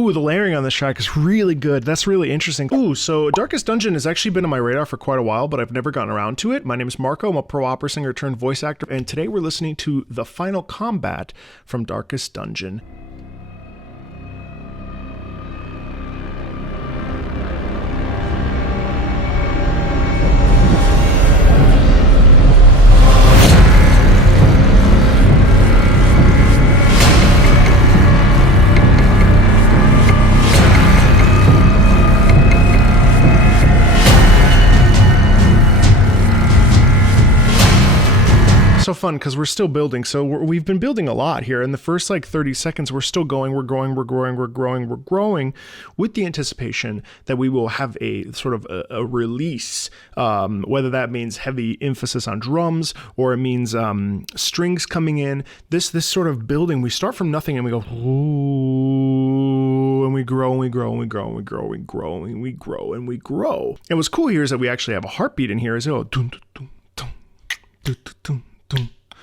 Ooh, the layering on this track is really good. That's really interesting. Ooh, so Darkest Dungeon has actually been on my radar for quite a while, but I've never gotten around to it. My name is Marco. I'm a pro opera singer turned voice actor, and today we're listening to the final combat from Darkest Dungeon. So fun because we're still building. So we've been building a lot here. In the first like 30 seconds, we're still going, we're growing with the anticipation that we will have a sort of a release, whether that means heavy emphasis on drums or it means strings coming in. This sort of building, we start from nothing and we go, ooh, and we grow and we grow and we grow and we grow and grow and we grow and we grow. And what's cool here is that we actually have a heartbeat in here. Is dun, dun, dun, dun, dun, dun, dun.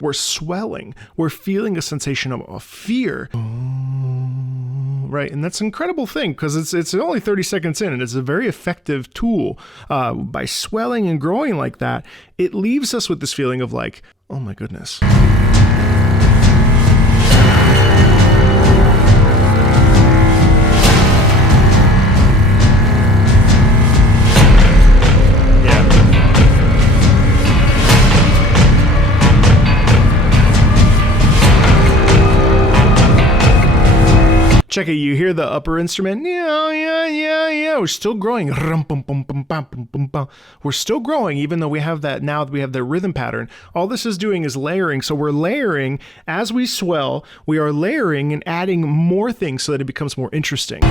We're swelling. We're feeling a sensation of fear. Right, and that's an incredible thing because it's only 30 seconds in and it's a very effective tool. By swelling and growing like that, it leaves us with this feeling of like, oh my goodness. Check it, you hear the upper instrument, yeah, we're still growing. We're still growing, even though we have that, now we have the rhythm pattern. All this is doing is layering, so we're layering, as we swell, we are layering and adding more things so that it becomes more interesting.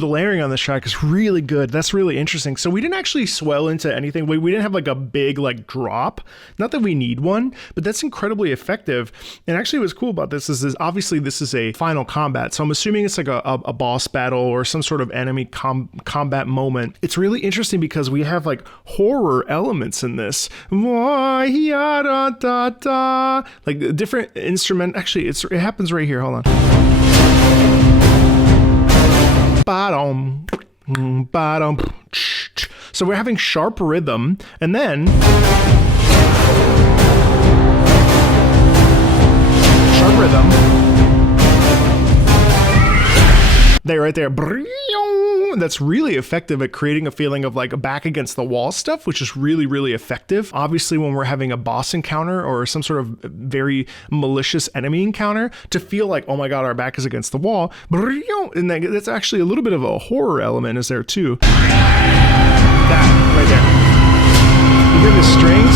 The layering on this track is really good. That's really interesting. So we didn't actually swell into anything. We didn't have like a big like drop. Not that we need one, but that's incredibly effective. And actually what's cool about this is obviously this is a final combat. So I'm assuming it's like a boss battle or some sort of enemy combat moment. It's really interesting because we have like horror elements in this. Like different instrument. Actually, it happens right here. Hold on. So we're having sharp rhythm, and then sharp rhythm. There, right there. That's really effective at creating a feeling of like a back against the wall stuff, which is really, really effective. Obviously, when we're having a boss encounter or some sort of very malicious enemy encounter, to feel like, oh my God, our back is against the wall. And that's actually a little bit of a horror element is there too. That right there. You hear the strings?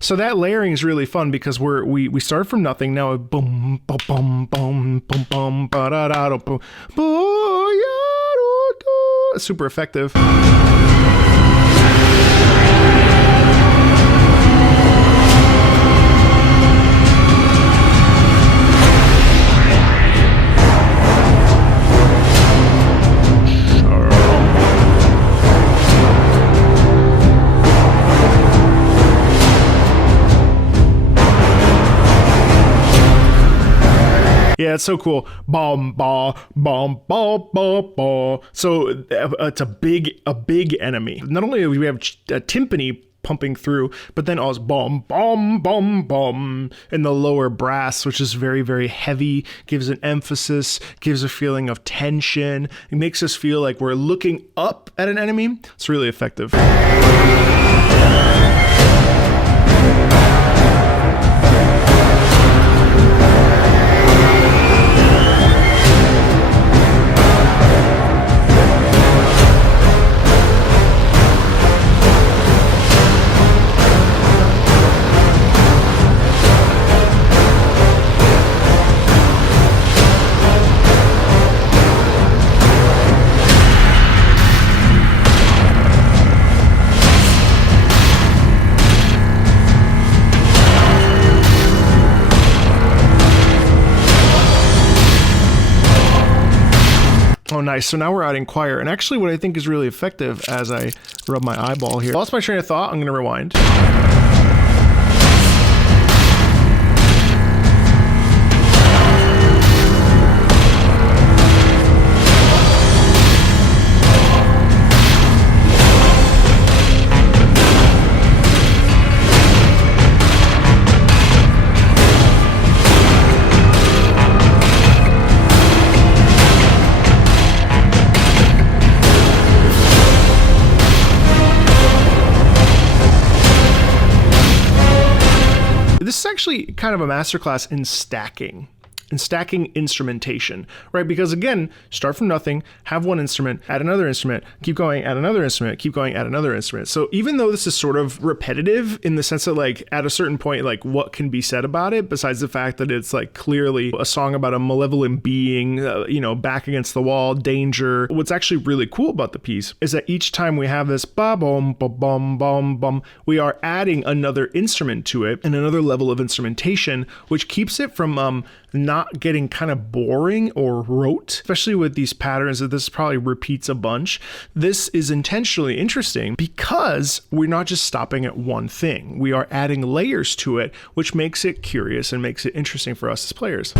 So that layering is really fun because we start from nothing. Now boom, boom, boom, boom, boom, boom, ba da da boom, super effective. Yeah, it's so cool. Bom, ba, bom, ba, ba, ba. So it's a big enemy. Not only do we have a timpani pumping through, but then all is bum, bum, bum, bum, and the lower brass, which is very, very heavy, gives an emphasis, gives a feeling of tension. It makes us feel like we're looking up at an enemy. It's really effective. Oh, nice. So now we're adding choir. And actually what I think is really effective as I rub my eyeball here. Lost my train of thought. I'm going to rewind. This is actually kind of a masterclass in stacking instrumentation, right? Because again, start from nothing, have one instrument, add another instrument, keep going, add another instrument, keep going, add another instrument. So even though this is sort of repetitive in the sense that like at a certain point, like what can be said about it besides the fact that it's like clearly a song about a malevolent being, back against the wall, danger. What's actually really cool about the piece is that each time we have this ba-bum, ba-bum, bum, bum, we are adding another instrument to it and another level of instrumentation, which keeps it from not getting kind of boring or rote, especially with these patterns that this probably repeats a bunch. This is intentionally interesting because we're not just stopping at one thing. We are adding layers to it, which makes it curious and makes it interesting for us as players.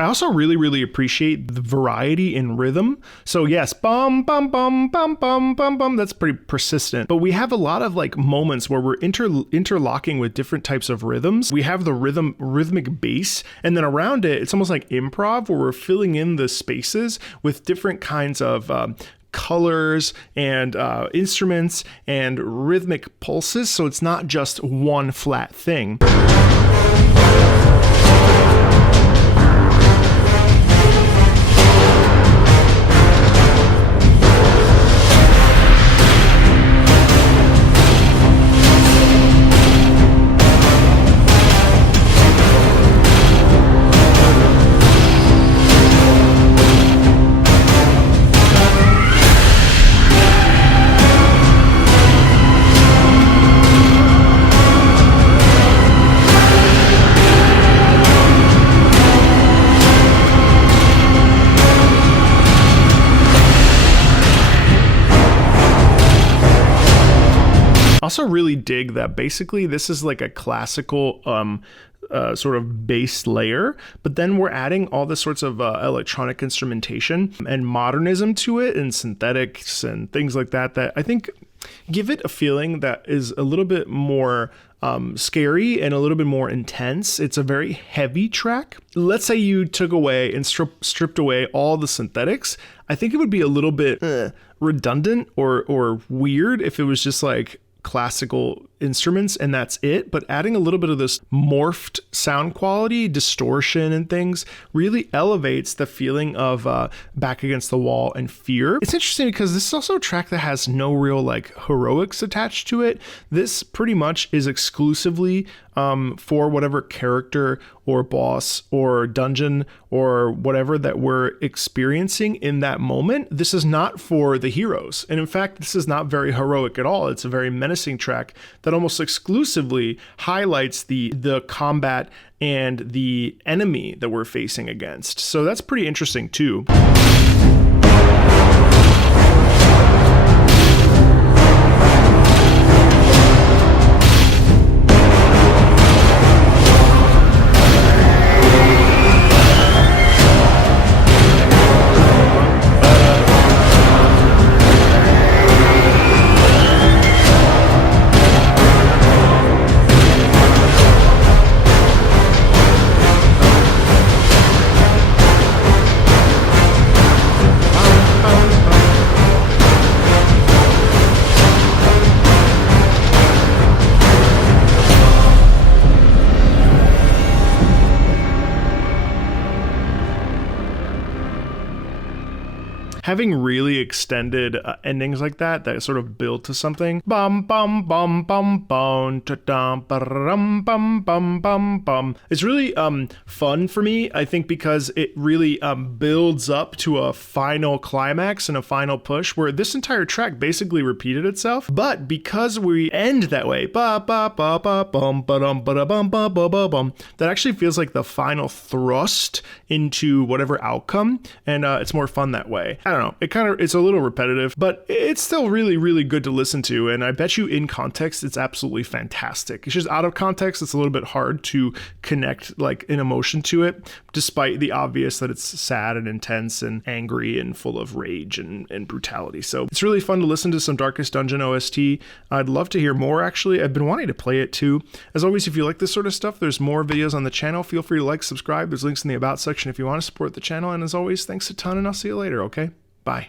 I also really appreciate the variety in rhythm. So yes, bum, bum, bum, bum, bum, bum, bum, that's pretty persistent. But we have a lot of like moments where we're interlocking with different types of rhythms. We have the rhythmic bass, and then around it, it's almost like improv where we're filling in the spaces with different kinds of colors and instruments and rhythmic pulses. So it's not just one flat thing. Also really dig that basically this is like a classical sort of bass layer, but then we're adding all this sorts of electronic instrumentation and modernism to it and synthetics and things like that I think give it a feeling that is a little bit more scary and a little bit more intense. It's a very heavy track. Let's say you took away and stripped away all the synthetics. I think it would be a little bit redundant or weird if it was just like classical instruments and that's it, but adding a little bit of this morphed sound quality, distortion and things really elevates the feeling of back against the wall and fear. It's interesting because this is also a track that has no real like heroics attached to it. This pretty much is exclusively for whatever character or boss or dungeon or whatever that we're experiencing in that moment. This is not for the heroes. And in fact, this is not very heroic at all. It's a very menacing track that that almost exclusively highlights the combat and the enemy that we're facing against. So that's pretty interesting too. Having really extended endings like that sort of build to something. Bum bum bum bum bum ta-dum, ba-rum, bum bum bum bum. It's really fun for me, I think, because it really builds up to a final climax and a final push where this entire track basically repeated itself. But because we end that way, ba ba ba ba bum ba dum ba da bum ba ba ba bum, that actually feels like the final thrust into whatever outcome, and it's more fun that way. I don't know. It's a little repetitive, but it's still really, really good to listen to. And I bet you in context, it's absolutely fantastic. It's just out of context, it's a little bit hard to connect like an emotion to it, despite the obvious that it's sad and intense and angry and full of rage and brutality. So it's really fun to listen to some Darkest Dungeon OST. I'd love to hear more, actually. I've been wanting to play it too. As always, if you like this sort of stuff, there's more videos on the channel. Feel free to like, subscribe. There's links in the About section if you want to support the channel. And as always, thanks a ton, and I'll see you later, okay? Bye.